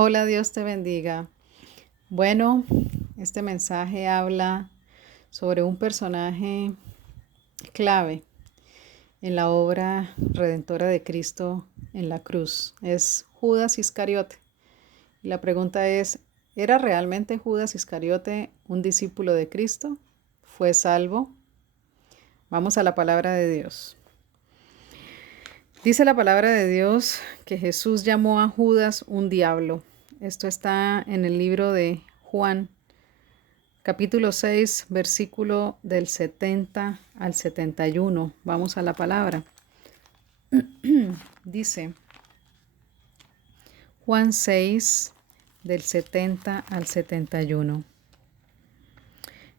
Hola, Dios te bendiga. Bueno, este mensaje habla sobre un personaje clave en la obra redentora de Cristo en la cruz. Es Judas Iscariote. Y la pregunta es, ¿era realmente Judas Iscariote un discípulo de Cristo? ¿Fue salvo? Vamos a la palabra de Dios. Dice la palabra de Dios que Jesús llamó a Judas un diablo. Esto está en el libro de Juan, capítulo 6, versículo del 70 al 71. Vamos a la palabra. Dice Juan 6, del 70 al 71.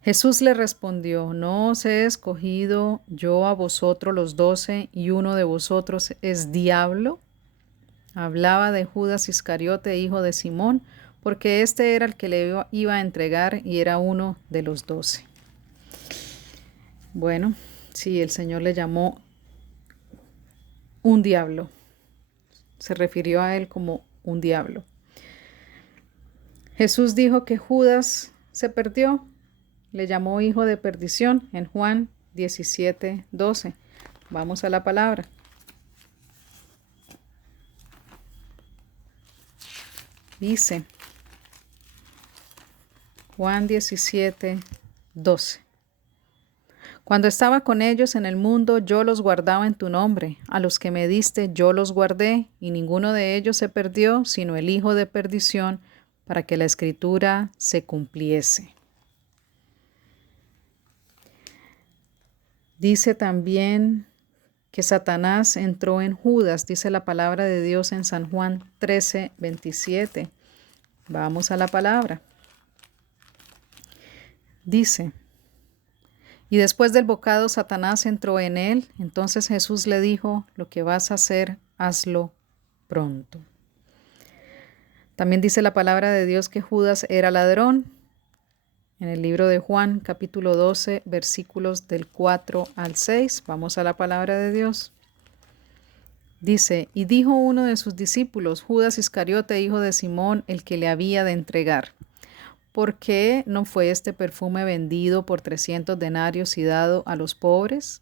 Jesús le respondió, ¿no os he escogido yo a vosotros los 12 y uno de vosotros es diablo? Hablaba de Judas Iscariote, hijo de Simón, porque este era el que le iba a entregar y era uno de los 12. Bueno, sí, el Señor le llamó un diablo. Se refirió a él como un diablo. Jesús dijo que Judas se perdió. Le llamó hijo de perdición en Juan 17:12. Vamos a la palabra. Dice Juan 17:12. Cuando estaba con ellos en el mundo, yo los guardaba en tu nombre. A los que me diste, yo los guardé, y ninguno de ellos se perdió, sino el hijo de perdición, para que la escritura se cumpliese. Dice también que Satanás entró en Judas, dice la palabra de Dios en San Juan 13:27. Vamos a la palabra. Dice, y después del bocado Satanás entró en él, entonces Jesús le dijo, lo que vas a hacer, hazlo pronto. También dice la palabra de Dios que Judas era ladrón. En el libro de Juan, capítulo 12, versículos del 4 al 6. Vamos a la palabra de Dios. Dice, y dijo uno de sus discípulos, Judas Iscariote, hijo de Simón, el que le había de entregar. ¿Por qué no fue este perfume vendido por 300 denarios y dado a los pobres?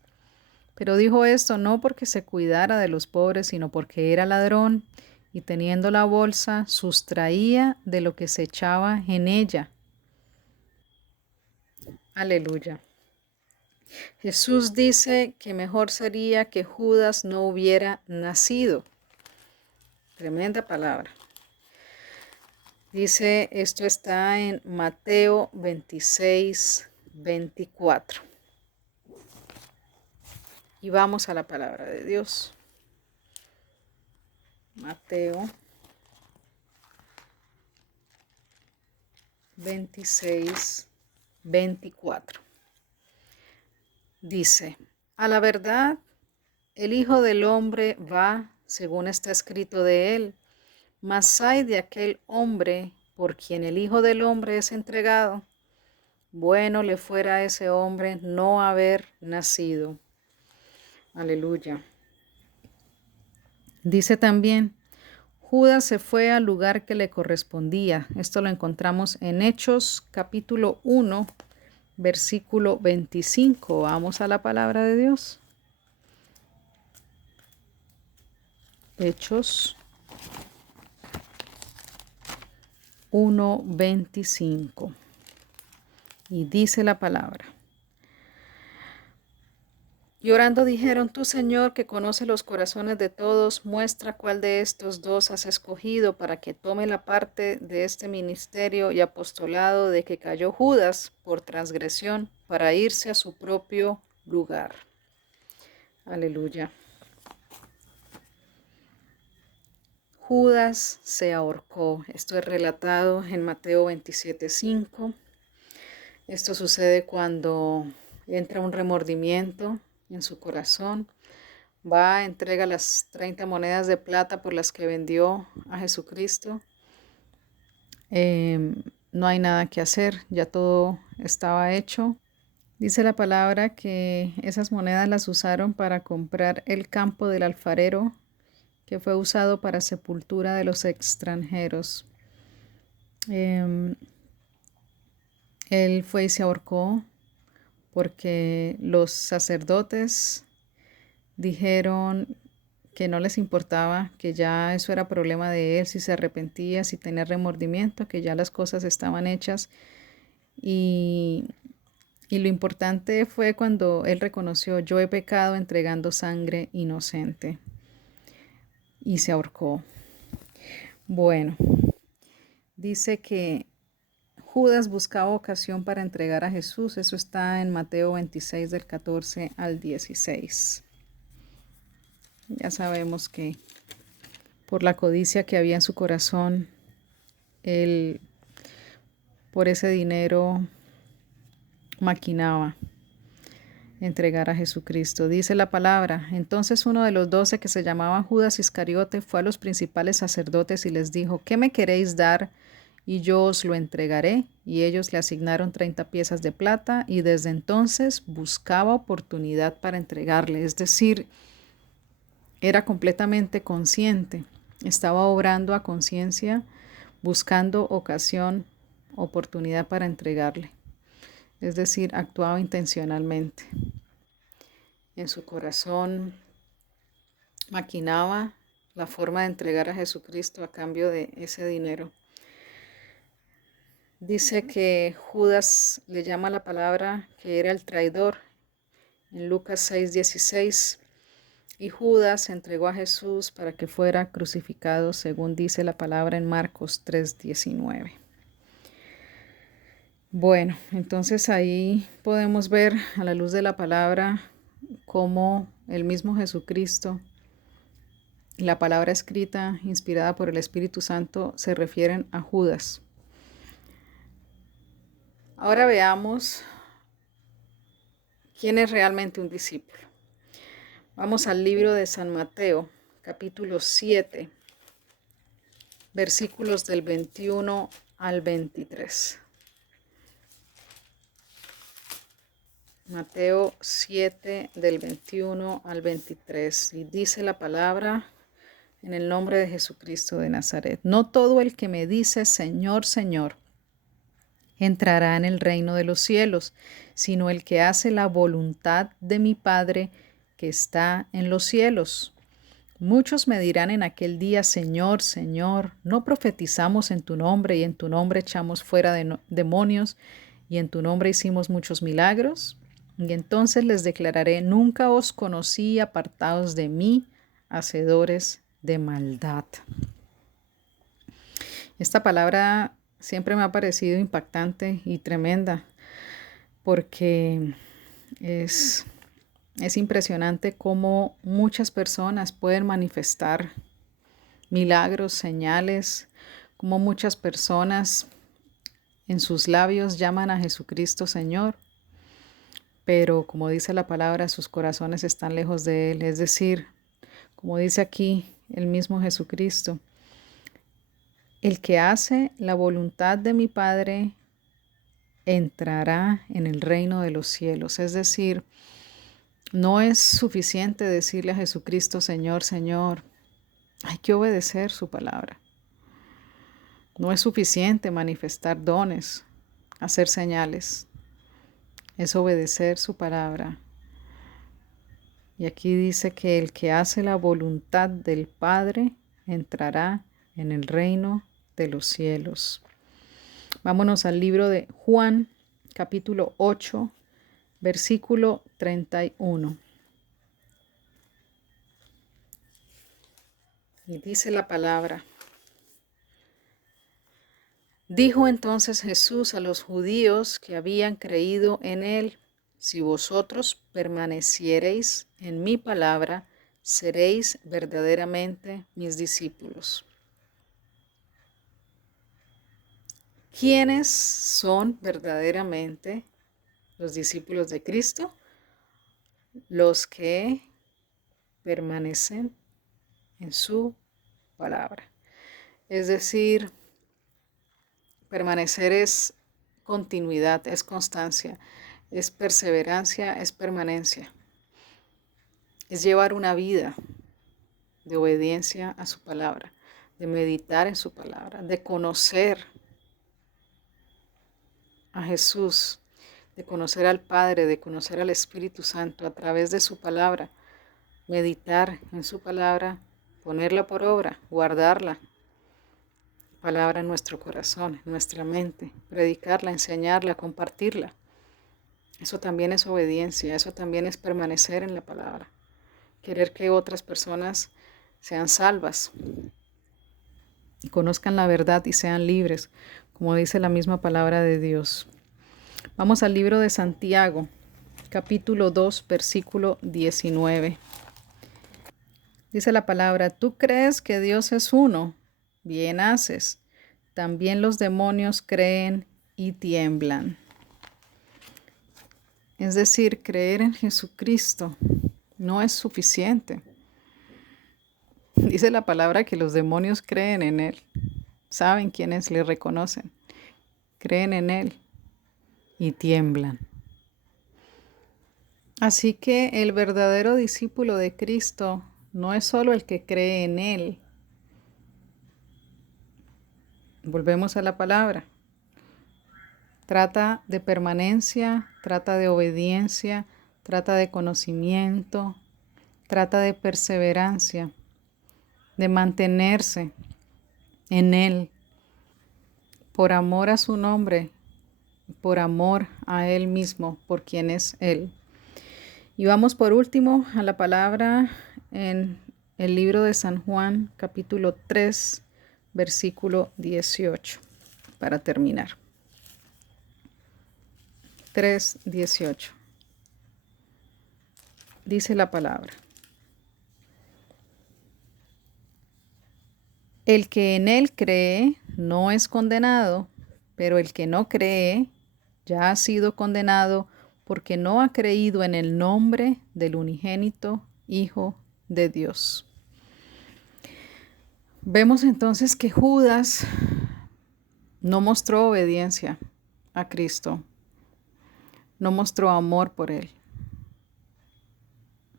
Pero dijo esto no porque se cuidara de los pobres, sino porque era ladrón y teniendo la bolsa sustraía de lo que se echaba en ella. Aleluya. Jesús dice que mejor sería que Judas no hubiera nacido. Tremenda palabra. Dice, esto está en Mateo 26:24. Y vamos a la palabra de Dios. Mateo 26:24. Dice, a la verdad, el Hijo del Hombre va, según está escrito de él, mas ay de aquel hombre por quien el Hijo del Hombre es entregado. Bueno le fuera a ese hombre no haber nacido. Aleluya. Dice también, Judas se fue al lugar que le correspondía. Esto lo encontramos en Hechos capítulo 1, versículo 25. Vamos a la palabra de Dios. Hechos 1:25. Y dice la palabra. Y orando dijeron, tú Señor, que conoce los corazones de todos, muestra cuál de estos dos has escogido para que tome la parte de este ministerio y apostolado de que cayó Judas por transgresión para irse a su propio lugar. Aleluya. Judas se ahorcó. Esto es relatado en Mateo 27:5. Esto sucede cuando entra un remordimiento en su corazón. Va, entrega las 30 monedas de plata por las que vendió a Jesucristo. No hay nada que hacer, ya todo estaba hecho. Dice la palabra que esas monedas las usaron para comprar el campo del alfarero que fue usado para sepultura de los extranjeros. Em, Él fue y se ahorcó porque los sacerdotes dijeron que no les importaba, que ya eso era problema de él, si se arrepentía, si tenía remordimiento, que ya las cosas estaban hechas. Y, y lo importante fue cuando él reconoció: yo he pecado entregando sangre inocente, y se ahorcó. Bueno, dice que Judas buscaba ocasión para entregar a Jesús. Eso está en Mateo 26 del 14 al 16. Ya sabemos que por la codicia que había en su corazón, él por ese dinero maquinaba entregar a Jesucristo. Dice la palabra: entonces uno de los 12, que se llamaba Judas Iscariote, fue a los principales sacerdotes y les dijo: ¿qué me queréis dar? Y yo os lo entregaré. Y ellos le asignaron 30 piezas de plata, y desde entonces buscaba oportunidad para entregarle. Es decir, era completamente consciente, estaba obrando a conciencia, buscando ocasión, oportunidad para entregarle. Es decir, actuaba intencionalmente. En su corazón maquinaba la forma de entregar a Jesucristo a cambio de ese dinero. Dice que Judas le llama la palabra que era el traidor en Lucas 6:16. Y Judas entregó a Jesús para que fuera crucificado, según dice la palabra en Marcos 3:19. Bueno, entonces ahí podemos ver a la luz de la palabra cómo el mismo Jesucristo y la palabra escrita, inspirada por el Espíritu Santo, se refieren a Judas. Ahora veamos quién es realmente un discípulo. Vamos al libro de San Mateo, capítulo 7, versículos del 21 al 23. Mateo 7, del 21 al 23. Y dice la palabra: en el nombre de Jesucristo de Nazaret, no todo el que me dice Señor, Señor, entrará en el reino de los cielos, sino el que hace la voluntad de mi Padre que está en los cielos. Muchos me dirán en aquel día: Señor, Señor, ¿no profetizamos en tu nombre, y en tu nombre echamos fuera demonios, y en tu nombre hicimos muchos milagros? Y entonces les declararé: nunca os conocí, apartados de mí, hacedores de maldad. Esta palabra siempre me ha parecido impactante y tremenda, porque es impresionante cómo muchas personas pueden manifestar milagros, señales, cómo muchas personas en sus labios llaman a Jesucristo Señor, pero como dice la palabra, sus corazones están lejos de Él. Es decir, como dice aquí el mismo Jesucristo: el que hace la voluntad de mi Padre entrará en el reino de los cielos. Es decir, no es suficiente decirle a Jesucristo Señor, Señor. Hay que obedecer su palabra. No es suficiente manifestar dones, hacer señales. Es obedecer su palabra. Y aquí dice que el que hace la voluntad del Padre entrará en el reino de los cielos. Vámonos al libro de Juan, capítulo 8, versículo 31. Y dice la palabra: dijo entonces Jesús a los judíos que habían creído en él: si vosotros permaneciereis en mi palabra, seréis verdaderamente mis discípulos. ¿Quiénes son verdaderamente los discípulos de Cristo? Los que permanecen en su palabra. Es decir, permanecer es continuidad, es constancia, es perseverancia, es permanencia. Es llevar una vida de obediencia a su palabra, de meditar en su palabra, de conocer a Jesús, de conocer al Padre, de conocer al Espíritu Santo a través de su palabra, meditar en su palabra, ponerla por obra, guardarla, palabra en nuestro corazón, en nuestra mente, predicarla, enseñarla, compartirla. Eso también es obediencia, eso también es permanecer en la palabra, querer que otras personas sean salvas y conozcan la verdad y sean libres, como dice la misma palabra de Dios. Vamos al libro de Santiago, capítulo 2, versículo 19. Dice la palabra: ¿tú crees que Dios es uno? Bien haces. También los demonios creen y tiemblan. Es decir, creer en Jesucristo no es suficiente. Dice la palabra que los demonios creen en Él. Saben quiénes le reconocen. Creen en Él y tiemblan. Así que el verdadero discípulo de Cristo no es solo el que cree en Él. Volvemos a la palabra. Trata de permanencia, trata de obediencia, trata de conocimiento, trata de perseverancia, de mantenerse en Él, por amor a su nombre, por amor a Él mismo, por quien es Él. Y vamos por último a la palabra en el libro de San Juan, capítulo 3, versículo 18, para terminar. 3:18. Dice la palabra: el que en Él cree no es condenado, pero el que no cree ya ha sido condenado porque no ha creído en el nombre del unigénito Hijo de Dios. Vemos entonces que Judas no mostró obediencia a Cristo, no mostró amor por Él,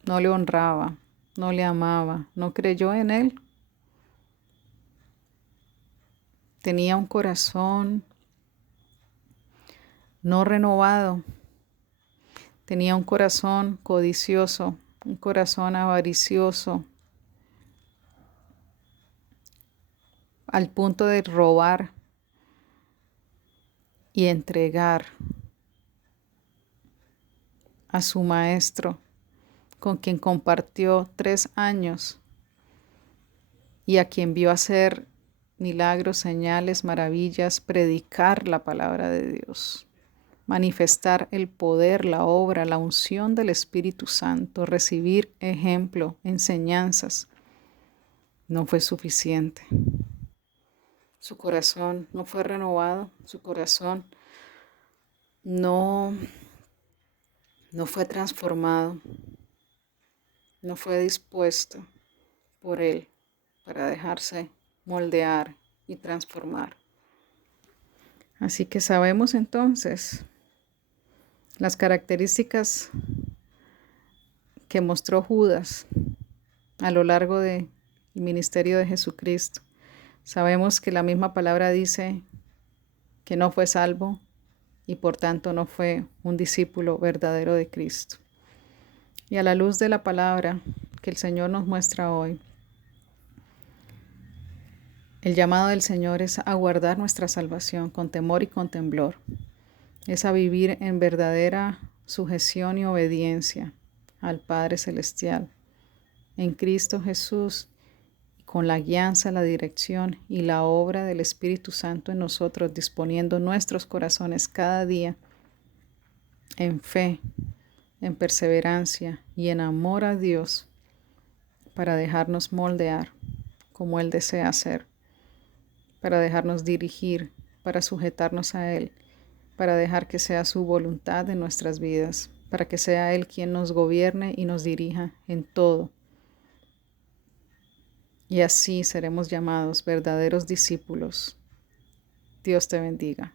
no le honraba, no le amaba, no creyó en Él. Tenía un corazón no renovado, tenía un corazón codicioso, un corazón avaricioso, al punto de robar y entregar a su maestro, con quien compartió 3 años y a quien vio hacer milagros, señales, maravillas, predicar la palabra de Dios, manifestar el poder, la obra, la unción del Espíritu Santo, recibir ejemplo, enseñanzas. No fue suficiente. Su corazón no fue renovado, su corazón no fue transformado, no fue dispuesto por Él para dejarse moldear y transformar. Así que sabemos entonces las características que mostró Judas a lo largo del ministerio de Jesucristo. Sabemos que la misma palabra dice que no fue salvo y por tanto no fue un discípulo verdadero de Cristo. Y a la luz de la palabra que el Señor nos muestra hoy, el llamado del Señor es a guardar nuestra salvación con temor y con temblor. Es a vivir en verdadera sujeción y obediencia al Padre Celestial, en Cristo Jesús, con la guianza, la dirección y la obra del Espíritu Santo en nosotros, disponiendo nuestros corazones cada día en fe, en perseverancia y en amor a Dios para dejarnos moldear como Él desea hacer, para dejarnos dirigir, para sujetarnos a Él, para dejar que sea su voluntad en nuestras vidas, para que sea Él quien nos gobierne y nos dirija en todo. Y así seremos llamados verdaderos discípulos. Dios te bendiga.